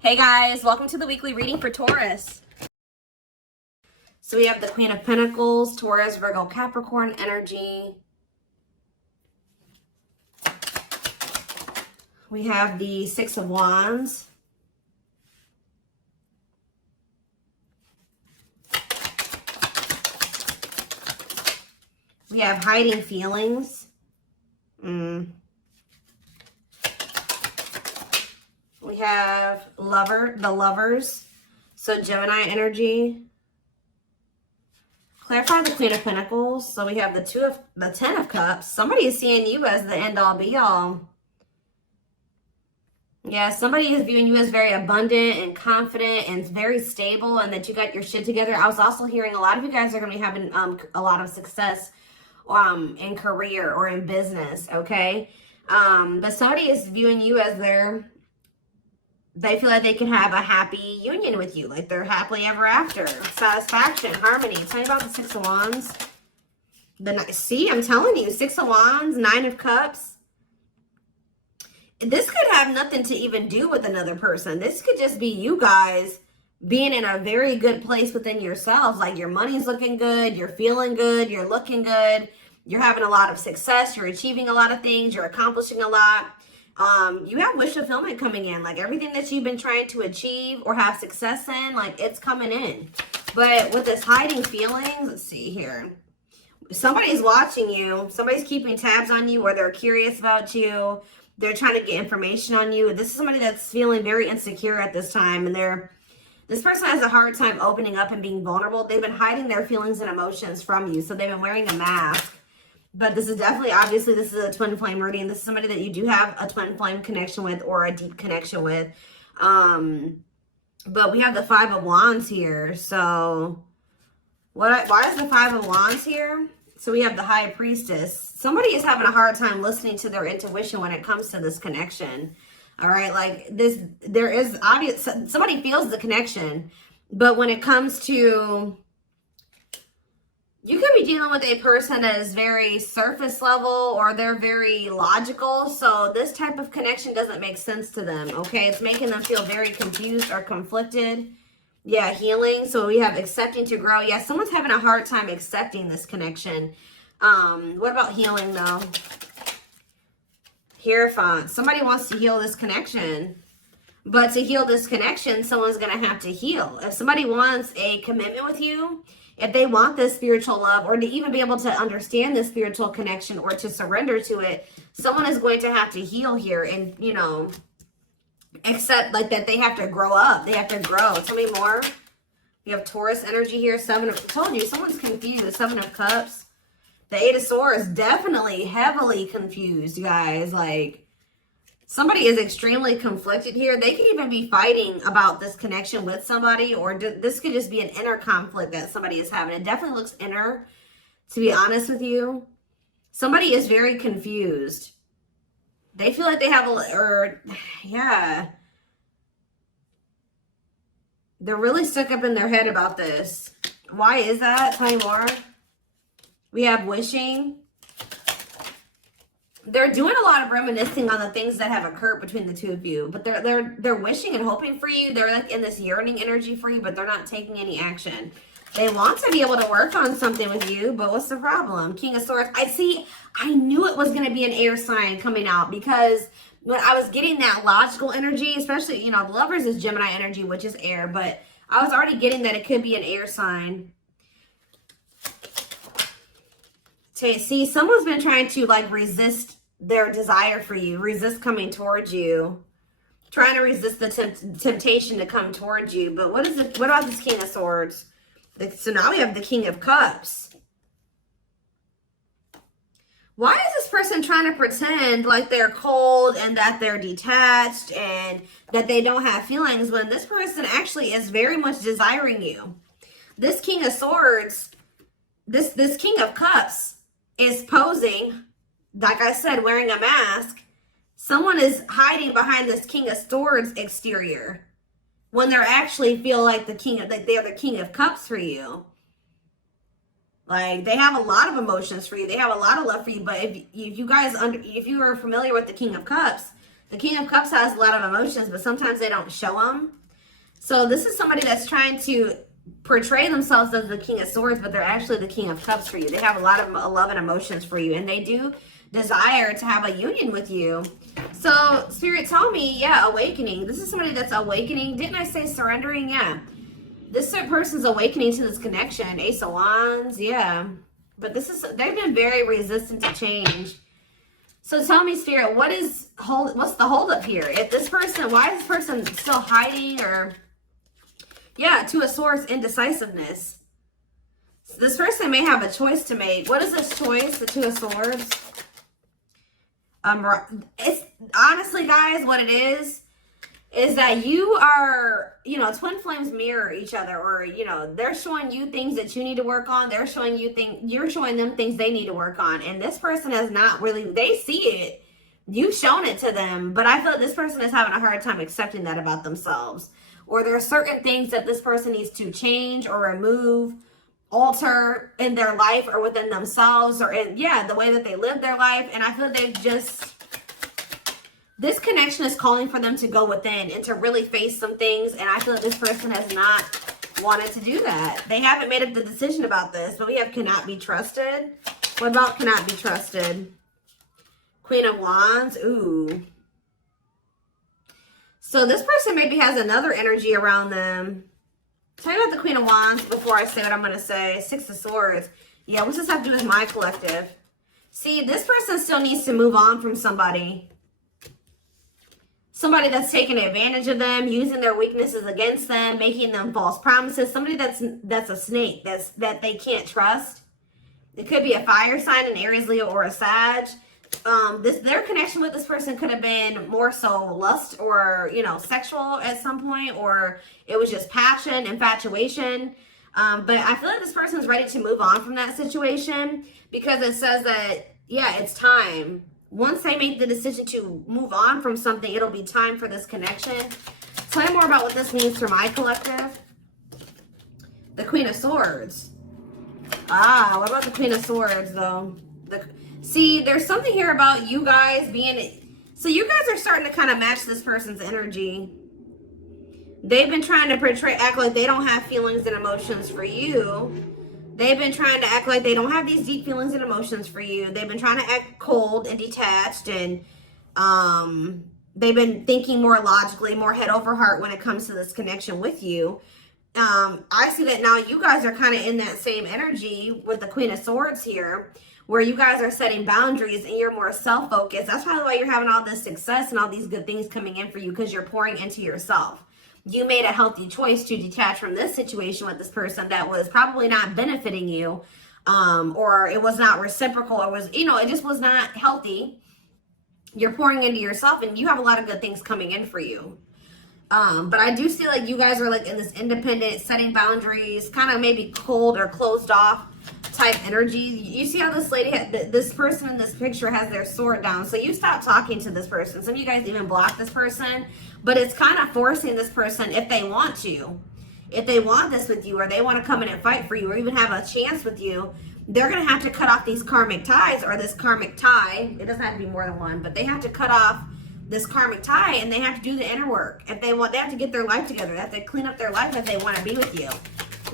Hey guys, welcome to the weekly reading for Taurus. So we have the Queen of Pentacles, Taurus, Virgo, Capricorn energy. We have the Six of Wands. We have hiding feelings. We have the lovers. So Gemini energy. Clarify the Queen of Pentacles. So we have the Ten of Cups. Somebody is seeing you as the end all be all. Yeah, somebody is viewing you as very abundant and confident and very stable, and that you got your shit together. I was also hearing a lot of you guys are going to be having a lot of success in career or in business, okay? But somebody is viewing you as they feel like they can have a happy union with you, like they're happily ever after, satisfaction, harmony. Tell me about the Six of Wands. See, I'm telling you, Six of Wands, Nine of Cups. This could have nothing to even do with another person. This could just be you guys being in a very good place within yourselves. Like your money's looking good, you're feeling good, you're looking good, you're having a lot of success, you're achieving a lot of things, you're accomplishing a lot. You have wish fulfillment coming in. Like everything that you've been trying to achieve or have success in, like it's coming in. But with this hiding feelings, let's see here. Somebody's watching you. Somebody's keeping tabs on you, or they're curious about you. They're trying to get information on you. This is somebody that's feeling very insecure at this time. And this person has a hard time opening up and being vulnerable. They've been hiding their feelings and emotions from you. So they've been wearing a mask. But this is definitely, obviously, this is a twin flame reading. This is somebody that you do have a twin flame connection with or a deep connection with. But we have the Five of Wands here. So why is the Five of Wands here? So we have the High Priestess. Somebody is having a hard time listening to their intuition when it comes to this connection. All right, like there is obvious, somebody feels the connection, but when it comes to, you could be dealing with a person that is very surface level or they're very logical. So this type of connection doesn't make sense to them, okay? It's making them feel very confused or conflicted. Yeah, healing. So we have accepting to grow. Yeah, someone's having a hard time accepting this connection. What about healing though? Hierophant. Somebody wants to heal this connection. But to heal this connection, someone's going to have to heal. If somebody wants a commitment with you, if they want this spiritual love, or to even be able to understand this spiritual connection or to surrender to it, someone is going to have to heal here and, you know, accept like that they have to grow up. They have to grow. Tell me more. You have Taurus energy here. Told you, someone's confused. Seven of Cups. The Eight of Swords, definitely heavily confused, you guys. Like, somebody is extremely conflicted here. They could even be fighting about this connection with somebody, or this could just be an inner conflict that somebody is having. It definitely looks inner, to be honest with you. Somebody is very confused. They feel like they have yeah. They're really stuck up in their head about this. Why is that? Tell me more. We have wishing. They're doing a lot of reminiscing on the things that have occurred between the two of you, but they're wishing and hoping for you. They're like in this yearning energy for you, but they're not taking any action. They want to be able to work on something with you, but what's the problem? King of Swords. I knew it was going to be an air sign coming out, because when I was getting that logical energy, especially, you know, the Lovers is Gemini energy, which is air, but I was already getting that it could be an air sign. See, someone's been trying to like resist their desire for you, resist coming towards you, trying to resist the temptation to come towards you. But what about this King of Swords? So now we have the King of Cups. Why is this person trying to pretend like they're cold and that they're detached and that they don't have feelings, when this person actually is very much desiring you? This King of Swords, this King of Cups is posing, like I said, wearing a mask. Someone is hiding behind this King of Swords exterior when they're actually feel like they're the King of Cups for you. Like, they have a lot of emotions for you. They have a lot of love for you. But if you are familiar with the King of Cups, The King of Cups has a lot of emotions, but sometimes they don't show them. So this is somebody that's trying to portray themselves as the King of Swords, but they're actually the King of Cups for you. They have a lot of love and emotions for you, and they do desire to have a union with you. So Spirit, tell me, yeah, awakening. This is somebody that's awakening. Didn't I say surrendering? Yeah. This person's awakening to this connection. Ace of Wands, yeah. But they've been very resistant to change. So tell me, Spirit, what's the holdup here? If this person, why is this person still hiding? Or, yeah, Two of Swords, indecisiveness. So this person may have a choice to make. What is this choice? The Two of Swords. It's honestly, guys, what it is that you are, you know, twin flames mirror each other, or, you know, they're showing you things that you need to work on. They're showing you you're showing them things they need to work on. And this person has not really, they see it. You've shown it to them, but I feel like this person is having a hard time accepting that about themselves. Or there are certain things that this person needs to change or remove, alter in their life or within themselves, or in, yeah, the way that they live their life. And I feel they've just, this connection is calling for them to go within and to really face some things. And I feel like this person has not wanted to do that. They haven't made up the decision about this, but we have cannot be trusted. What about cannot be trusted? Queen of Wands. Ooh. So this person maybe has another energy around them. Tell me about the Queen of Wands before I say what I'm going to say. Six of Swords. Yeah, what's this have to do with my collective? See, this person still needs to move on from somebody. Somebody that's taking advantage of them, using their weaknesses against them, making them false promises. Somebody that's a snake, that they can't trust. It could be a fire sign, an Aries, Leo, or a Sag. Their connection with this person could have been more so lust or, you know, sexual at some point, or it was just passion, infatuation. But I feel like this person's ready to move on from that situation, because it says that, yeah, it's time. Once they make the decision to move on from something, it'll be time for this connection. Tell me more about what this means for my collective. The Queen of Swords. Ah, what about the Queen of Swords, though? See, there's something here about you guys being... So you guys are starting to kind of match this person's energy. They've been trying to act like they don't have feelings and emotions for you. They've been trying to act like they don't have these deep feelings and emotions for you. They've been trying to act cold and detached, and they've been thinking more logically, more head over heart when it comes to this connection with you. I see that now you guys are kind of in that same energy with the Queen of Swords here, where you guys are setting boundaries and you're more self-focused. That's probably why you're having all this success and all these good things coming in for you, because you're pouring into yourself. You made a healthy choice to detach from this situation with this person that was probably not benefiting you, or it was not reciprocal, or was, you know, it just was not healthy. You're pouring into yourself, and you have a lot of good things coming in for you. But I do see like you guys are like in this independent, setting boundaries, kind of maybe cold or closed off type energy. You see how this lady, this person in this picture has their sword down. So you stop talking to this person. Some of you guys even block this person. But it's kind of forcing this person, if they want to, if they want this with you, or they want to come in and fight for you, or even have a chance with you, they're going to have to cut off these karmic ties, or this karmic tie. It doesn't have to be more than one, but they have to cut off this karmic tie, and they have to do the inner work. If they want, they have to get their life together. They have to clean up their life if they want to be with you.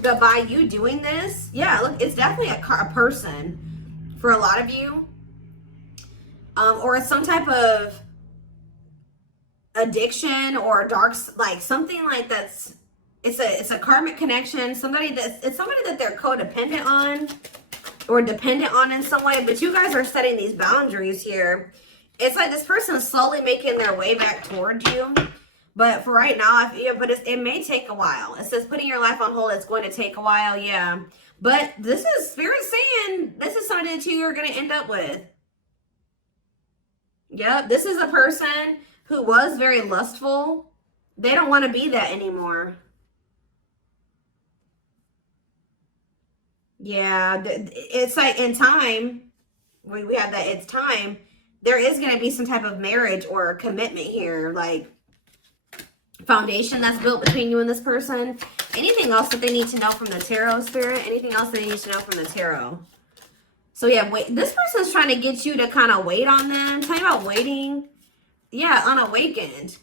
But by you doing this, yeah, look, it's definitely a person for a lot of you, or it's some type of addiction or dark, like something like that's, it's a karmic connection. It's somebody that they're codependent on or dependent on in some way. But you guys are setting these boundaries here. It's like this person is slowly making their way back towards you. But for right now, it may take a while. It says putting your life on hold. It's going to take a while, yeah. But this is Spirit saying this is something that you are going to end up with. Yep, this is a person who was very lustful. They don't want to be that anymore. Yeah, it's like in time, we have that it's time. There is going to be some type of marriage or commitment here, like foundation that's built between you and this person. Anything else that they need to know from the tarot, Spirit? Anything else they need to know from the tarot? So yeah, wait. This person's trying to get you to kind of wait on them. Tell me about waiting. yeah, unawakened.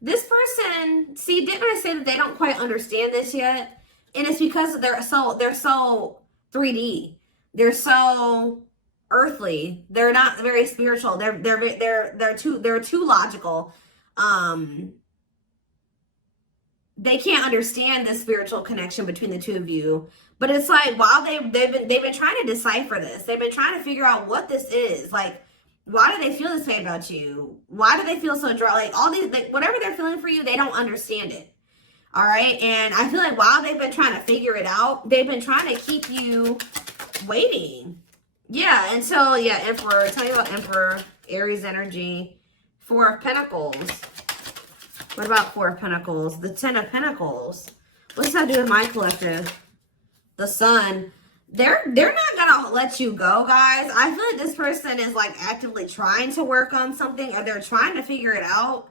This person, see, didn't I say that they don't quite understand this yet? And it's because they're so 3D. They're so earthly. They're not very spiritual. They're too logical. They can't understand the spiritual connection between the two of you. But it's like, while they've been trying to decipher this. They've been trying to figure out what this is. Like, why do they feel this way about you? Why do they feel so dry? Like, all these, like, whatever they're feeling for you, they don't understand it. All right. And I feel like while they've been trying to figure it out, they've been trying to keep you waiting. Yeah. Until, yeah, Emperor. Tell you about Emperor, Aries energy, Four of Pentacles. What about Four of Pentacles? The Ten of Pentacles. What's that do with my collective? The Sun. They're not gonna let you go, guys. I feel like this person is like actively trying to work on something, or they're trying to figure it out.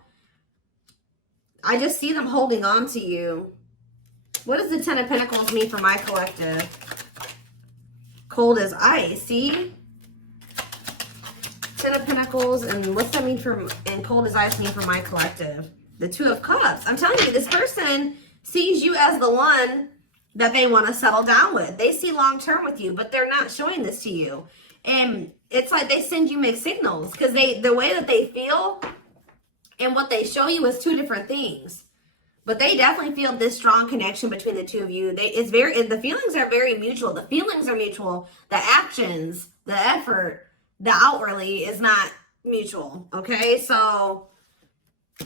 I just see them holding on to you. What does the Ten of Pentacles mean for my collective? Cold as ice. See? Ten of Pentacles, and what's that mean for, and cold as ice mean for my collective? The Two of Cups. I'm telling you, this person sees you as the one that they want to settle down with. They see long term with you, but they're not showing this to you. And it's like they send you mixed signals, because the way that they feel and what they show you is two different things. But they definitely feel this strong connection between the two of you. The feelings are very mutual. The feelings are mutual. The actions, the effort, the outwardly is not mutual. Okay, so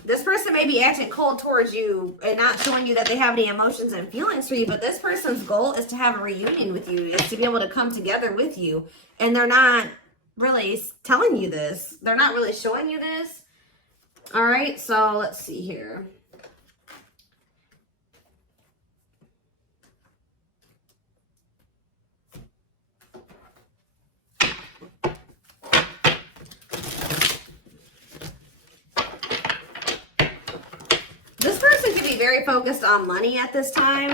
this person may be acting cold towards you and not showing you that they have any emotions and feelings for you, but this person's goal is to have a reunion with you, is to be able to come together with you. And they're not really telling you this. They're not really showing you this. All right, so let's see here. This person could be very focused on money at this time.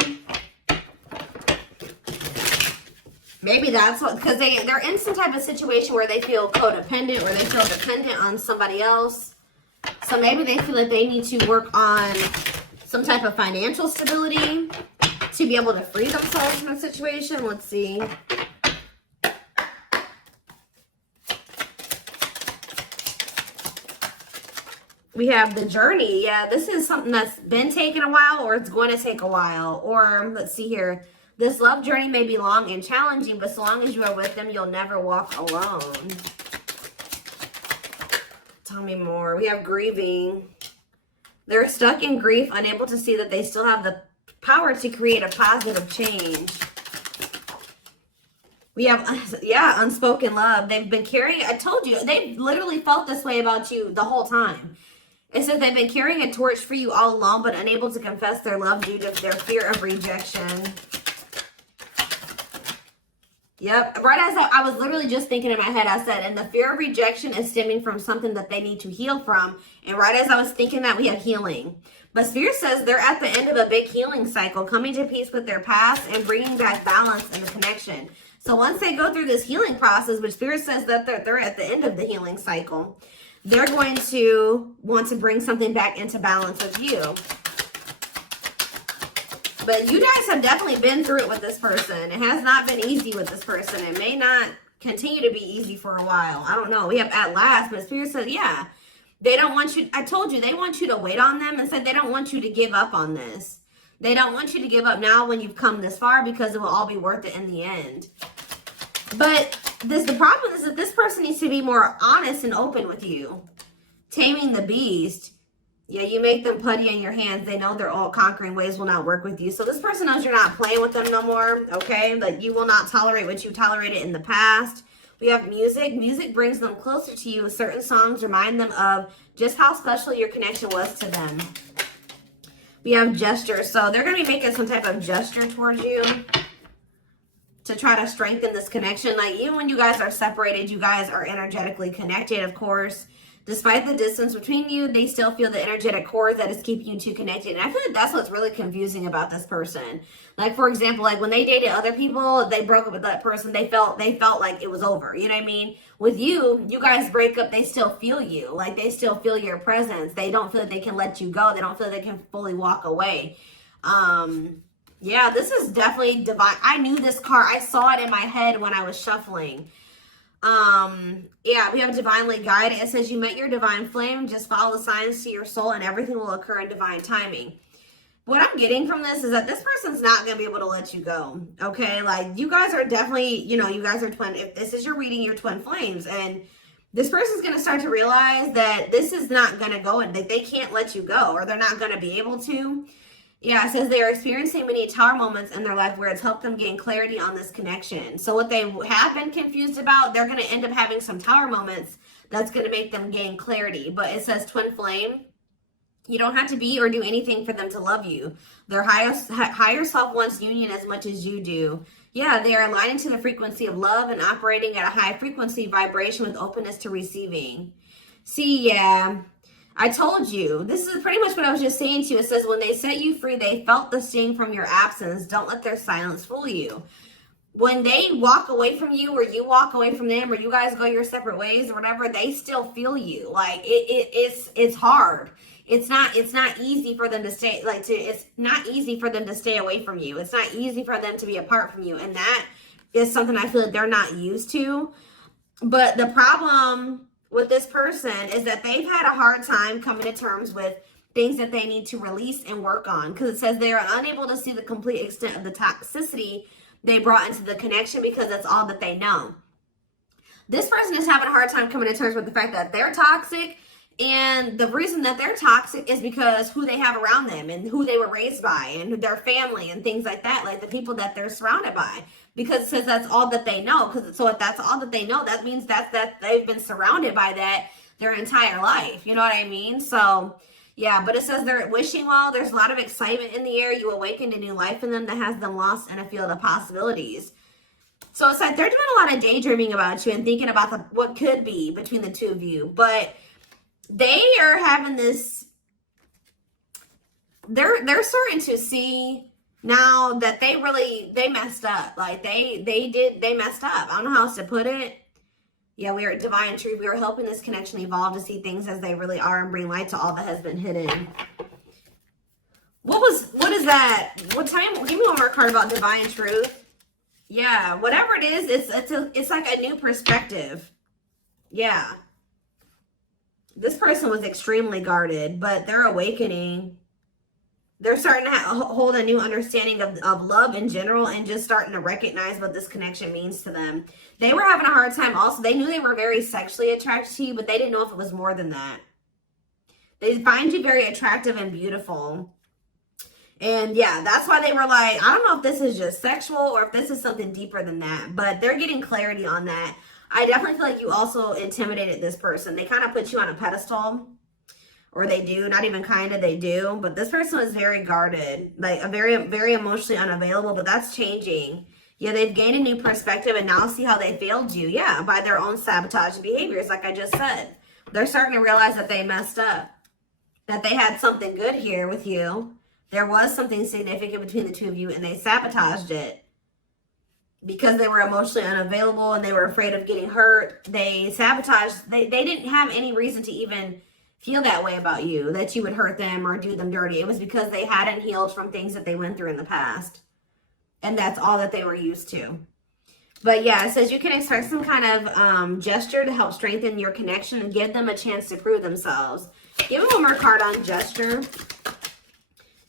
Maybe that's what, because they're in some type of situation where they feel codependent, or they feel dependent on somebody else. So maybe they feel like they need to work on some type of financial stability to be able to free themselves from a situation. Let's see. We have the journey. Yeah, this is something that's been taking a while, or it's going to take a while. Or let's see here. This love journey may be long and challenging, but so long as you are with them, you'll never walk alone. Tell me more. We have grieving. They're stuck in grief, unable to see that they still have the power to create a positive change. We have, yeah, unspoken love. They've been carrying, I told you, they've literally felt this way about you the whole time. It says they've been carrying a torch for you all along, but unable to confess their love due to their fear of rejection. Yep. Right as I was literally just thinking in my head, I said, and the fear of rejection is stemming from something that they need to heal from. And right as I was thinking that, we have healing. But Spirit says they're at the end of a big healing cycle, coming to peace with their past and bringing back balance and the connection. So once they go through this healing process, which Spirit says that they're at the end of the healing cycle, they're going to want to bring something back into balance with you. But you guys have definitely been through it with this person. It has not been easy with this person. It may not continue to be easy for a while. I don't know. We have at last, but Spirit said, yeah, they don't want you. I told you, they want you to wait on them, and said they don't want you to give up on this. They don't want you to give up now when you've come this far, because it will all be worth it in the end. But the problem is that this person needs to be more honest and open with you. Taming the beast. Yeah, you make them putty in your hands. They know their all-conquering ways will not work with you. So this person knows you're not playing with them no more, okay? Like, you will not tolerate what you tolerated in the past. We have music. Music brings them closer to you. Certain songs remind them of just how special your connection was to them. We have gestures. So they're going to be making some type of gesture towards you to try to strengthen this connection. Like, even when you guys are separated, you guys are energetically connected, of course. Despite the distance between you, they still feel the energetic cord that is keeping you two connected. And I feel like that's what's really confusing about this person. Like, for example, like when they dated other people, they broke up with that person, they felt like it was over. You know what I mean? With you, you guys break up, they still feel you. Like, they still feel your presence. They don't feel like they can let you go. They don't feel like they can fully walk away. Yeah, this is definitely divine. I knew this card. I saw it in my head when I was shuffling. Yeah, we have divinely guided. It says you met your divine flame. Just follow the signs to your soul and everything will occur in divine timing. What I'm getting from this is that this person's not going to be able to let you go. Okay. Like, you guys are definitely, you know, you guys are twin. If this is your reading, you're twin flames, and this person's going to start to realize that this is not going to go and that they can't let you go, or they're not going to be able to. Yeah, it says they are experiencing many tower moments in their life where it's helped them gain clarity on this connection. So what they have been confused about, they're going to end up having some tower moments that's going to make them gain clarity. But it says twin flame. You don't have to be or do anything for them to love you. Their higher self wants union as much as you do. Yeah, they are aligning to the frequency of love and operating at a high frequency vibration with openness to receiving. See, yeah. I told you, this is pretty much what I was just saying to you. It says, when they set you free, they felt the sting from your absence. Don't let their silence fool you. When they walk away from you, or you walk away from them, or you guys go your separate ways or whatever, they still feel you. Like, it's hard. It's not easy for them to stay, it's not easy for them to stay away from you. It's not easy for them to be apart from you. And that is something I feel like they're not used to. But the problem with this person is that they've had a hard time coming to terms with things that they need to release and work on, because it says they are unable to see the complete extent of the toxicity they brought into the connection because that's all that they know. This person is having a hard time coming to terms with the fact that they're toxic, and the reason that they're toxic is because who they have around them and who they were raised by and their family and things like that, like the people that they're surrounded by. Because it says that's all that they know. So if that's all that they know, that means that they've been surrounded by that their entire life. You know what I mean? So, yeah, but it says they're wishing well. There's a lot of excitement in the air. You awakened a new life in them that has them lost in a field of possibilities. So it's like they're doing a lot of daydreaming about you and thinking about what could be between the two of you. But they are having this, they're starting to see now that they messed up. Like they messed up. I don't know how else to put it. Yeah, we are at divine truth. We are helping this connection evolve to see things as they really are and bring light to all that has been hidden. What is that? Give me one more card about divine truth. Yeah, whatever it is, it's like a new perspective. Yeah. This person was extremely guarded, but they're awakening. They're starting to hold a new understanding of love in general, and just starting to recognize what this connection means to them. They were having a hard time also. They knew they were very sexually attracted to you, but they didn't know if it was more than that. They find you very attractive and beautiful. And yeah, that's why they were like, I don't know if this is just sexual or if this is something deeper than that, but they're getting clarity on that. I definitely feel like you also intimidated this person. They kind of put you on a pedestal. Or they do, not even kind of, they do. But this person was very guarded, like a very, very emotionally unavailable, but that's changing. Yeah, they've gained a new perspective and now see how they failed you. Yeah, by their own sabotage behaviors, like I just said. They're starting to realize that they messed up, that they had something good here with you. There was something significant between the two of you, and they sabotaged it. Because they were emotionally unavailable and they were afraid of getting hurt, they sabotaged. They didn't have any reason to even feel that way about you, that you would hurt them or do them dirty. It was because they hadn't healed from things that they went through in the past. And that's all that they were used to. But yeah, it says you can expect some kind of gesture to help strengthen your connection and give them a chance to prove themselves. Give them one more card on gesture.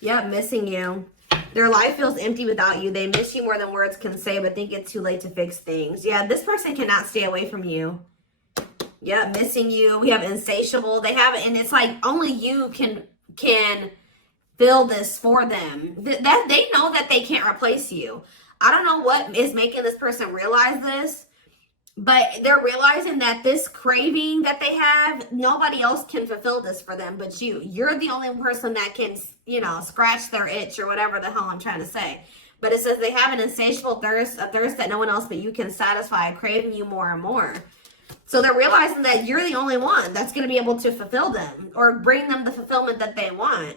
Yep, missing you. Their life feels empty without you. They miss you more than words can say, but think it's too late to fix things. Yeah, this person cannot stay away from you. Yeah, missing you. We have insatiable. They have it, and it's like only you can fill this for them. That they know that they can't replace you. I don't know what is making this person realize this, but they're realizing that this craving that they have, nobody else can fulfill this for them but you. You're the only person that can, you know, scratch their itch or whatever the hell I'm trying to say. But it says they have an insatiable thirst, a thirst that no one else but you can satisfy, craving you more and more. So they're realizing that you're the only one that's going to be able to fulfill them or bring them the fulfillment that they want.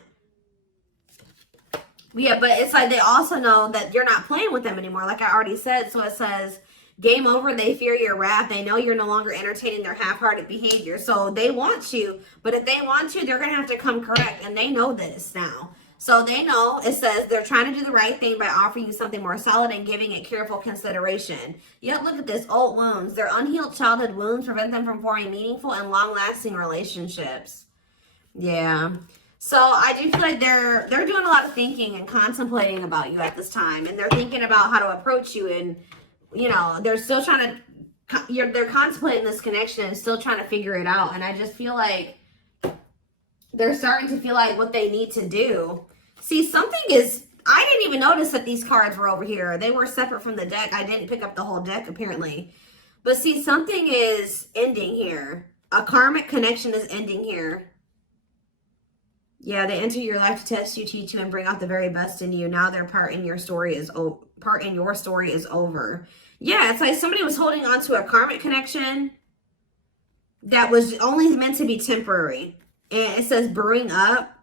Yeah, but it's like they also know that you're not playing with them anymore, like I already said. So it says, game over, they fear your wrath. They know you're no longer entertaining their half-hearted behavior. So they want you, but if they want you, they're going to have to come correct. And they know this now. So they know, it says, they're trying to do the right thing by offering you something more solid and giving it careful consideration. Yet look at this, old wounds. Their unhealed childhood wounds prevent them from forming meaningful and long-lasting relationships. Yeah. So I do feel like they're doing a lot of thinking and contemplating about you at this time. And they're thinking about how to approach you. And, you know, they're still trying to, they're contemplating this connection and still trying to figure it out. And I just feel like they're starting to feel like what they need to do. See, something is, I didn't even notice that these cards were over here. They were separate from the deck. I didn't pick up the whole deck, apparently. But see, something is ending here. A karmic connection is ending here. Yeah, they enter your life to test you, teach you, and bring out the very best in you. Now their part in your story is over. Yeah, it's like somebody was holding on to a karmic connection that was only meant to be temporary. And it says brewing up.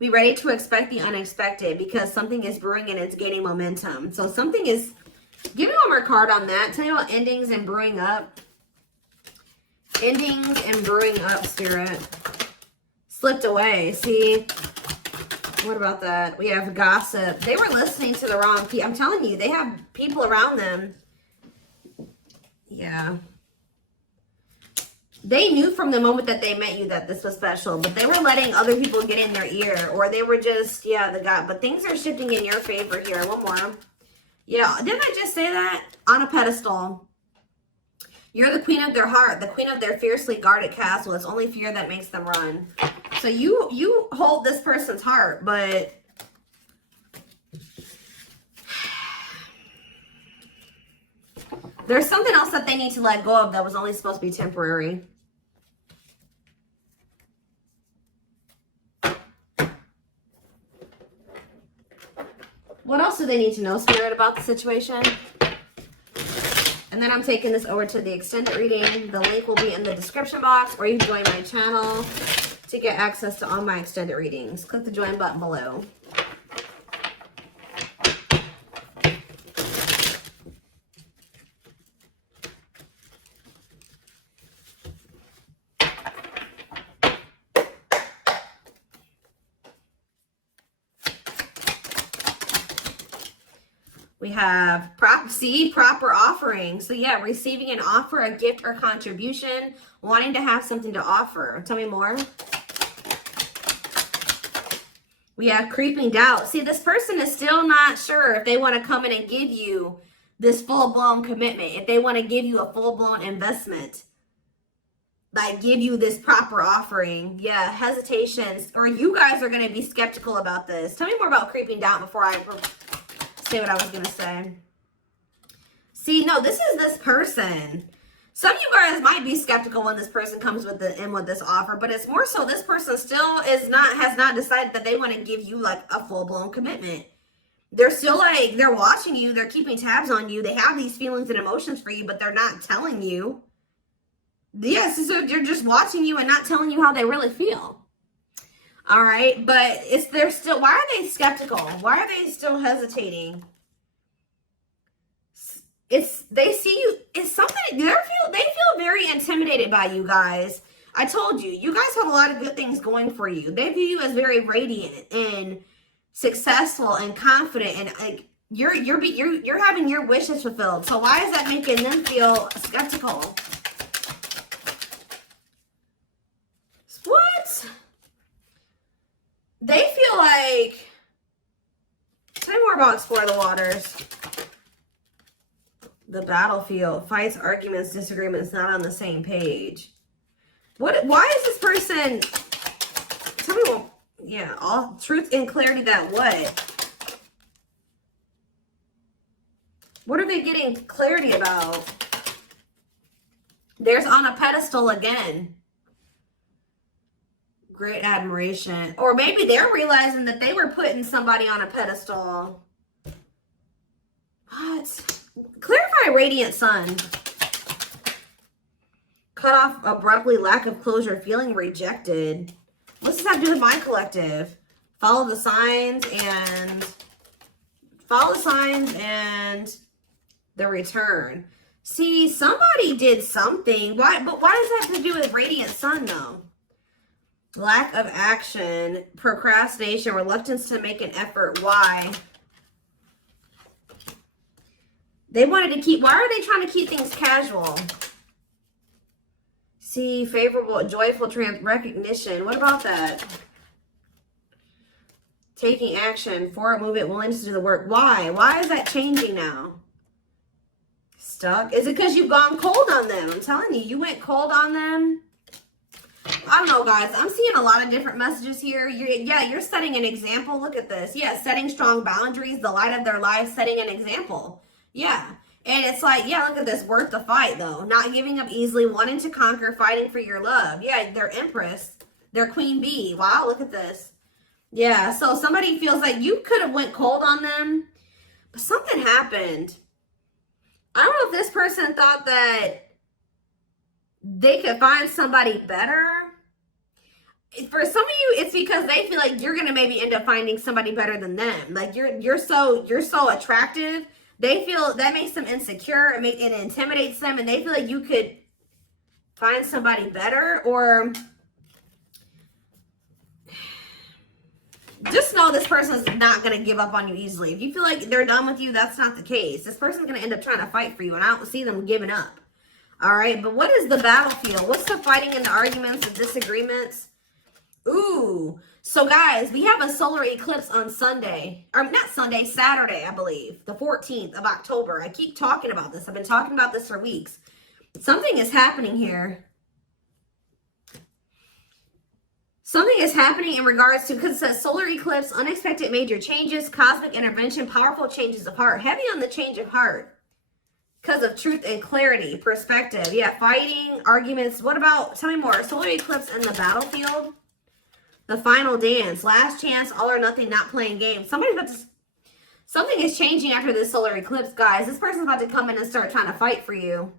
Be ready to expect the unexpected because something is brewing and it's gaining momentum. So something is, give me one more card on that. Tell you about endings and brewing up. Endings and brewing up, Spirit. Slipped away. See, what about that? We have gossip. They were listening to the wrong people. I'm telling you, they have people around them. Yeah. They knew from the moment that they met you that this was special, but they were letting other people get in their ear, or they were just, yeah, the God. But things are shifting in your favor here. One more. Yeah, didn't I just say that? On a pedestal. You're the queen of their heart, the queen of their fiercely guarded castle. It's only fear that makes them run. So you hold this person's heart, but there's something else that they need to let go of that was only supposed to be temporary. What else do they need to know, Spirit, about the situation? And then I'm taking this over to the extended reading. The link will be in the description box, or you can join my channel to get access to all my extended readings. Click the join button below. We have proper offering. So yeah, receiving an offer, a gift, or contribution, wanting to have something to offer. Tell me more. We have creeping doubt. See, this person is still not sure if they want to come in and give you this full-blown commitment, if they want to give you a full-blown investment, like give you this proper offering. Yeah, hesitations, or you guys are going to be skeptical about this. Tell me more about creeping doubt before I say what I was going to say. See, no, this is this person. Some of you guys might be skeptical when this person comes with this offer, but it's more so this person still has not decided that they want to give you like a full-blown commitment. They're still like, they're watching you, they're keeping tabs on you, they have these feelings and emotions for you, but they're not telling you. Yes, so they're just watching you and not telling you how they really feel. All right, but they're still, why are they skeptical? Why are they still hesitating? They see you, it's something, they feel very intimidated by you guys. I told you, you guys have a lot of good things going for you. They view you as very radiant and successful and confident, and like you're having your wishes fulfilled. So why is that making them feel skeptical? What? They feel like, tell me more about Explore the Waters. The battlefield, fights, arguments, disagreements, not on the same page. Why is this person, tell me what, yeah, all truth and clarity that what? What are they getting clarity about? There's on a pedestal again. Great admiration. Or maybe they're realizing that they were putting somebody on a pedestal. What? Clarify radiant sun. cut off abruptly, lack of closure, feeling rejected. What's this have to do with my collective? Follow the signs and the return. See, somebody did something. Why? But why does that have to do with radiant sun though? Lack of action, procrastination, reluctance to make an effort. Why? They wanted to keep, why are they trying to keep things casual? See, favorable, joyful recognition. What about that? Taking action, forward movement, willingness to do the work. Why? Why is that changing now? Stuck? Is it because you've gone cold on them? I'm telling you, you went cold on them. I don't know, guys. I'm seeing a lot of different messages here. You're setting an example. Look at this. Yeah, setting strong boundaries, the light of their life, setting an example. Yeah. And it's like, yeah, look at this. Worth the fight, though. Not giving up easily, wanting to conquer, fighting for your love. Yeah, they're Empress. They're Queen Bee. Wow, look at this. Yeah, so somebody feels like you could have went cold on them, but something happened. I don't know if this person thought that they could find somebody better. For some of you, it's because they feel like you're gonna maybe end up finding somebody better than them. Like you're so attractive. They feel that makes them insecure. It intimidates them, and they feel like you could find somebody better. Or just know this person is not going to give up on you easily. If you feel like they're done with you, that's not the case. This person's going to end up trying to fight for you, and I don't see them giving up. All right, but what is the battlefield? What's the fighting and the arguments and disagreements? Ooh, so guys, we have a solar eclipse on Sunday. Or not Sunday, Saturday, I believe. The 14th of October. I keep talking about this. I've been talking about this for weeks. Something is happening here. Something is happening in regards to, because it says solar eclipse, unexpected major changes, cosmic intervention, powerful changes of heart. Heavy on the change of heart. Because of truth and clarity, perspective. Yeah, fighting, arguments. What about, tell me more. Solar eclipse in the battlefield. The final dance, last chance, all or nothing, not playing games. Somebody's about to, something is changing after this solar eclipse, guys. This person's about to come in and start trying to fight for you.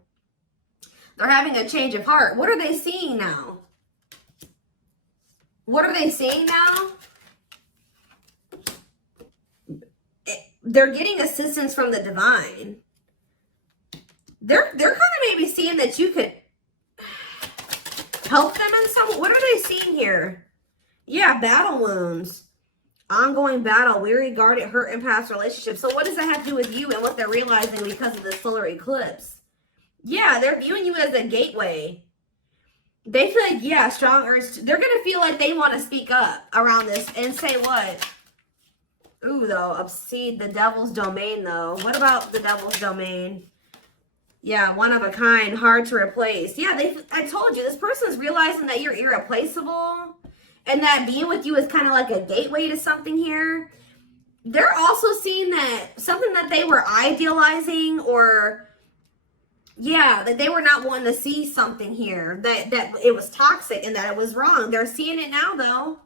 They're having a change of heart. What are they seeing now? What are they seeing now? They're getting assistance from the divine. They're kind of maybe seeing that you could help them in some. What are they seeing here? Yeah, battle wounds. Ongoing battle, weary, guarded, hurt, and past relationships. So what does that have to do with you and what they're realizing because of this solar eclipse? Yeah, they're viewing you as a gateway. They feel like, yeah, strong urge. They're going to feel like they want to speak up around this and say what? Ooh, though, obsede the devil's domain, though. What about the devil's domain? Yeah, one of a kind, hard to replace. Yeah, I told you, this person's realizing that you're irreplaceable. And that being with you is kind of like a gateway to something here. They're also seeing that something that they were idealizing, or yeah, that they were not wanting to see something here. That it was toxic and that it was wrong. They're seeing it now though.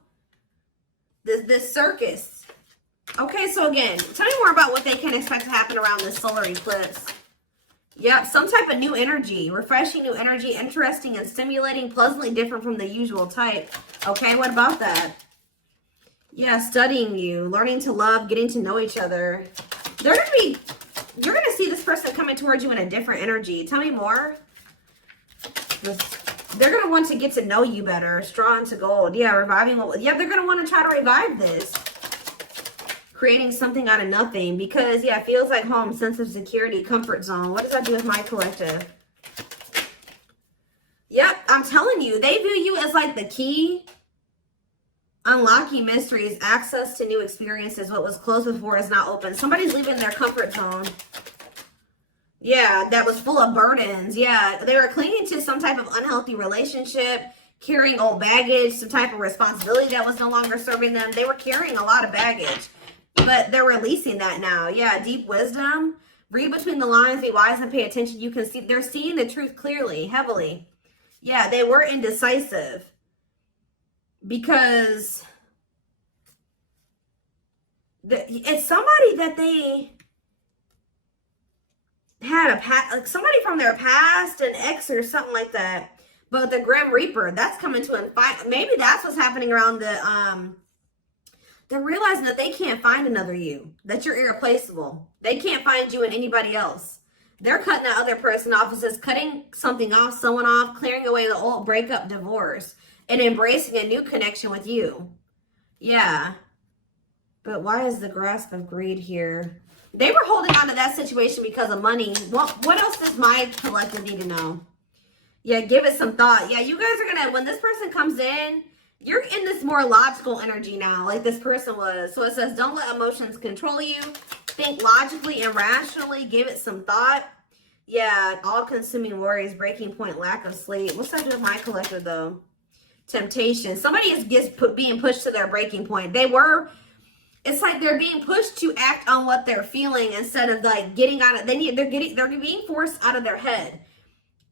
This circus. Okay, so again, tell me more about what they can expect to happen around this solar eclipse. Yep, some type of new energy, refreshing new energy, interesting and stimulating, pleasantly different from the usual type. Okay, what about that? Yeah, studying you, learning to love, getting to know each other. You're going to see this person coming towards you in a different energy. Tell me more. They're going to want to get to know you better. Straw into gold. Yeah, reviving. Yeah, they're going to want to try to revive this. Creating something out of nothing, because yeah, it feels like home, sense of security, comfort zone. What does that do with my collective? Yep, I'm telling you, they view you as like the key. Unlocking mysteries, access to new experiences. What was closed before is now open. Somebody's leaving their comfort zone. Yeah, that was full of burdens. Yeah, they were clinging to some type of unhealthy relationship, carrying old baggage, some type of responsibility that was no longer serving them. They were carrying a lot of baggage. But they're releasing that now. Yeah, deep wisdom. Read between the lines, be wise and pay attention. You can see, they're seeing the truth clearly, heavily. Yeah, they were indecisive. Because it's somebody that they had like somebody from their past, an ex or something like that. But the Grim Reaper, that's coming to an fight. Maybe that's what's happening around they're realizing that they can't find another you, that you're irreplaceable. They can't find you in anybody else. They're cutting that other person off. It says cutting something off, someone off, clearing away the old breakup, divorce, and embracing a new connection with you. Yeah. But why is the grasp of greed here? They were holding on to that situation because of money. What else does my collective need to know? Yeah, give it some thought. Yeah, you guys are going to, when this person comes in, you're in this more logical energy now, like this person was. So it says, don't let emotions control you. Think logically and rationally. Give it some thought. Yeah, all-consuming worries, breaking point, lack of sleep. What's that do with my collective, though? Temptation. Somebody is being pushed to their breaking point. It's like they're being pushed to act on what they're feeling instead of like getting out of. They're being forced out of their head.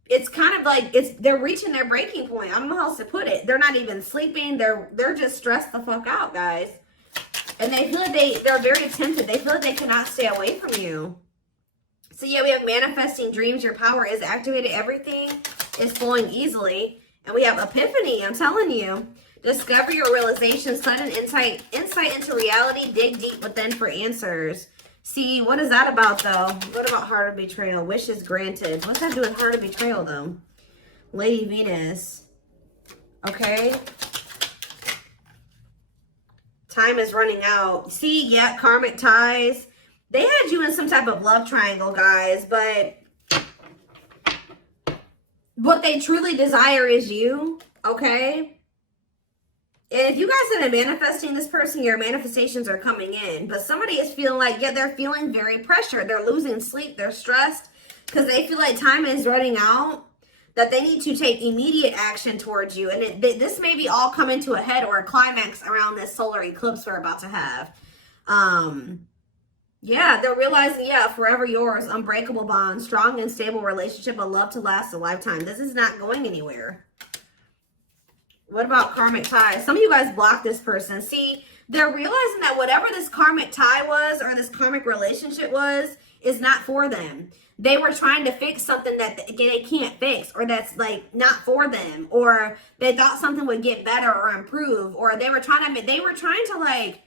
It's kind of like they're reaching their breaking point. I don't know how else to put it. They're not even sleeping. They're just stressed the fuck out, guys. And they feel like they're very tempted. They feel like they cannot stay away from you. So yeah, we have manifesting dreams. Your power is activated. Everything is flowing easily. And we have epiphany. I'm telling you. Discover your realization. Sudden insight into reality. Dig deep within for answers. See, what is that about, though? What about heart of betrayal? Wishes granted. What's that do with heart of betrayal, though? Lady Venus. Okay. Time is running out. See, yeah, karmic ties. They had you in some type of love triangle, guys, but what they truly desire is you, okay? And if you guys have been manifesting this person, your manifestations are coming in. But somebody is feeling like, yeah, they're feeling very pressured. They're losing sleep. They're stressed because they feel like time is running out, that they need to take immediate action towards you. And this may be all coming to a head or a climax around this solar eclipse we're about to have. Yeah, they're realizing, yeah, forever yours, unbreakable bond, strong and stable relationship, a love to last a lifetime. This is not going anywhere. What about karmic ties? Some of you guys blocked this person. See, they're realizing that whatever this karmic tie was or this karmic relationship was is not for them. They were trying to fix something that they can't fix, or that's like not for them, or they thought something would get better or improve, or they were trying to like,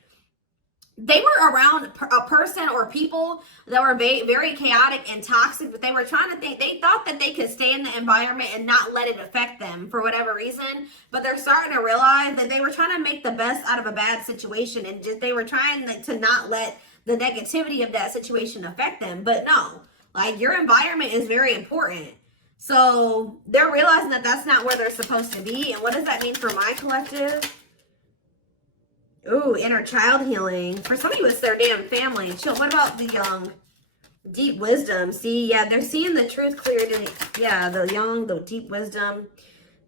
they were around a person or people that were very chaotic and toxic, but they were trying to they thought that they could stay in the environment and not let it affect them for whatever reason. But they're starting to realize that they were trying to make the best out of a bad situation, and just they were trying to not let the negativity of that situation affect them. But no, like, your environment is very important. So they're realizing that that's not where they're supposed to be. And what does that mean for my collective? Ooh, inner child healing. For some of you, it's their damn family. Chill. What about the young? Deep wisdom. See, yeah, they're seeing the truth cleared. Yeah, the young, the deep wisdom.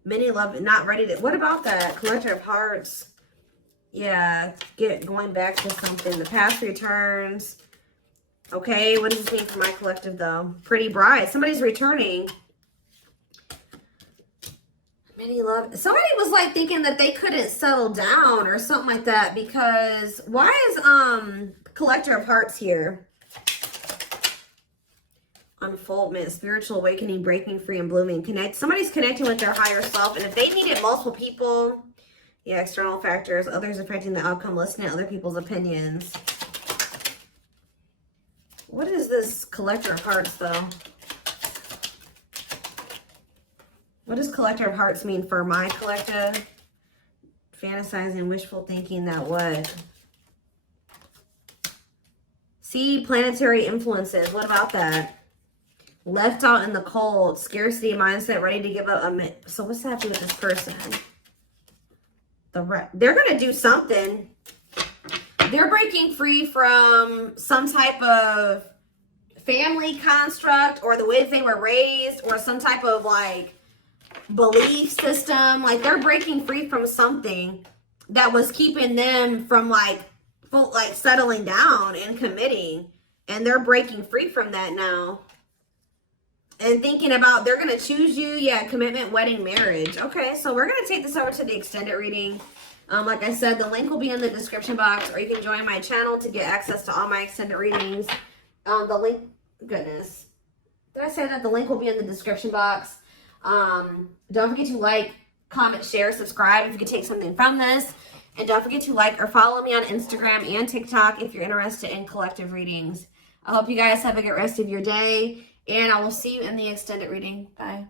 Many love, not ready to. What about that? Collector of hearts. Yeah, going back to something. The past returns. Okay, what does this mean for my collective, though? Pretty bride. Somebody's returning. Love. Somebody was like thinking that they couldn't settle down or something like that, because why is collector of hearts here? Unfoldment, spiritual awakening, breaking free and blooming. Somebody's connecting with their higher self, and if they needed multiple people, yeah, external factors, others affecting the outcome, listening to other people's opinions. What is this collector of hearts, though? What does collector of hearts mean for my collective? Fantasizing, wishful thinking, that what? See, planetary influences. What about that? Left out in the cold, scarcity mindset, ready to give up. So what's happening with this person? They're going to do something. They're breaking free from some type of family construct, or the way they were raised, or some type of like belief system. Like, they're breaking free from something that was keeping them from like settling down and committing, and they're breaking free from that now and thinking about they're going to choose you. Yeah, commitment, wedding, marriage. Okay, so we're going to take this over to the extended reading. Like I said, the link will be in the description box, or you can join my channel to get access to all my extended readings. The link, goodness, did I say that? The link will be in the description box. Don't forget to like, comment, share, subscribe if you can take something from this. And don't forget to like or follow me on Instagram and TikTok if you're interested in collective readings. I hope you guys have a good rest of your day, and I will see you in the extended reading. Bye.